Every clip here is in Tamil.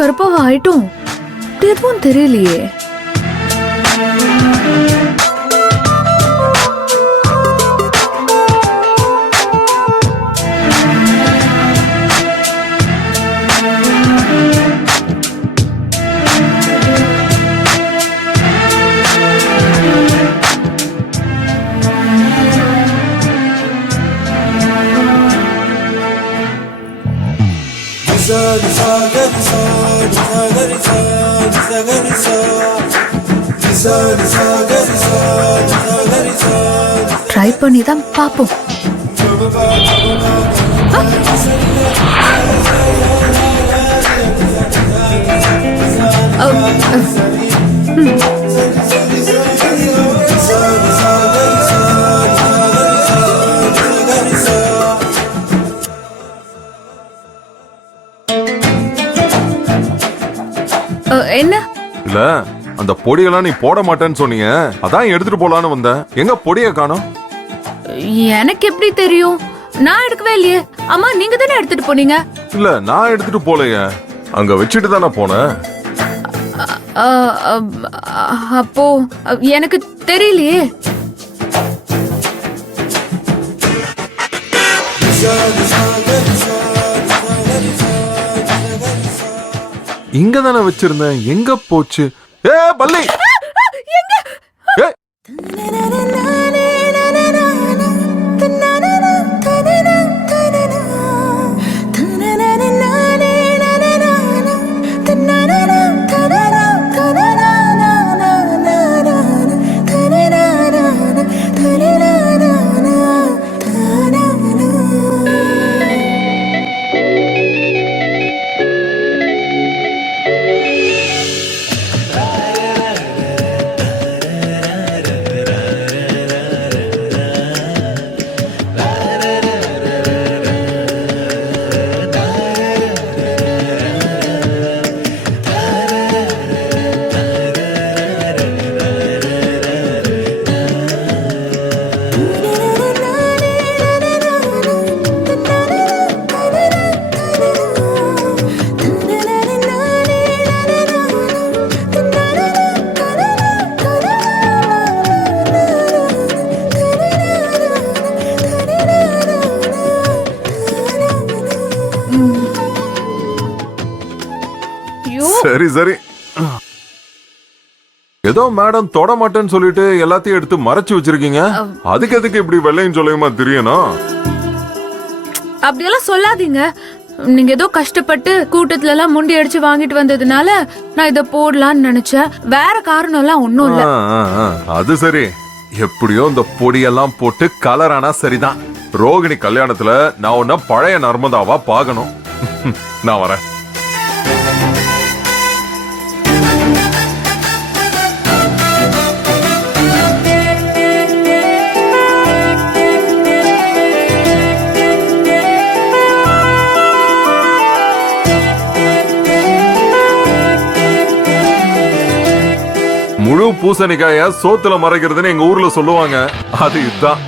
கருப்பாவா ஆயிட்டோம்? எதுவும் தெரியலையே. ட்ரை பண்ணி தான் பாப்போம். என்ன இல்ல, அந்த பொடியெல்லாம் நீ போட மாட்டேன்னு சொன்னீங்க, அதான் எடுத்துட்டு போலான்னு வந்தேன். எங்க பொடிய காணோம்? எனக்கு எப்படி தெரியும்? நான் எடுக்கவே இல்லையே. அம்மா, நீங்க தானே எடுத்துட்டு போனீங்க. இல்ல, நான் எடுத்துட்டு போலையே, அங்க வச்சுட்டு தானே போனேன். அப்போ எனக்கு தெரியலையே. இங்க தானே வச்சிருந்தேன், எங்க போச்சு? ஏ பல்லி, ஏ சரி சரி. ஏதோ மேடம் தொட மாட்டேன்னு சொல்லிட்டு எல்லாத்தையும் எடுத்து மறைச்சு வச்சிருக்கீங்க. அதுக்கு எதுக்கு இப்படி வெள்ளையும் சொல்லுமா தெரியணும்? அப்படியெல்லாம் சொல்லாதீங்க. நீங்க ஏதோ கஷ்டப்பட்டு கூட்டத்துல எல்லாம் முண்டி அடிச்சு வாங்கிட்டு வந்ததுனால நான் இத போடலான்னு நினைச்சேன். வேற காரணம் எல்லாம் ஒண்ணும் இல்ல. அது சரி. எப்படியோ இந்த பொடியெல்லாம் போட்டு கலரானா சரிதான். ரோகிணி கல்யாணத்துல நான் உன்ன பழைய நர்மதாவா பாக்கணும். நான் வரேன். முழு பூசணிக்காய சோத்துல மறைக்கிறதுன்னு எங்க ஊர்ல சொல்லுவாங்க. அது இதுதான்.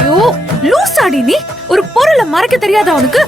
ஐயோ, லூசாடி நீ. ஒரு பொருளை மறைக்க தெரியாத உனக்கு?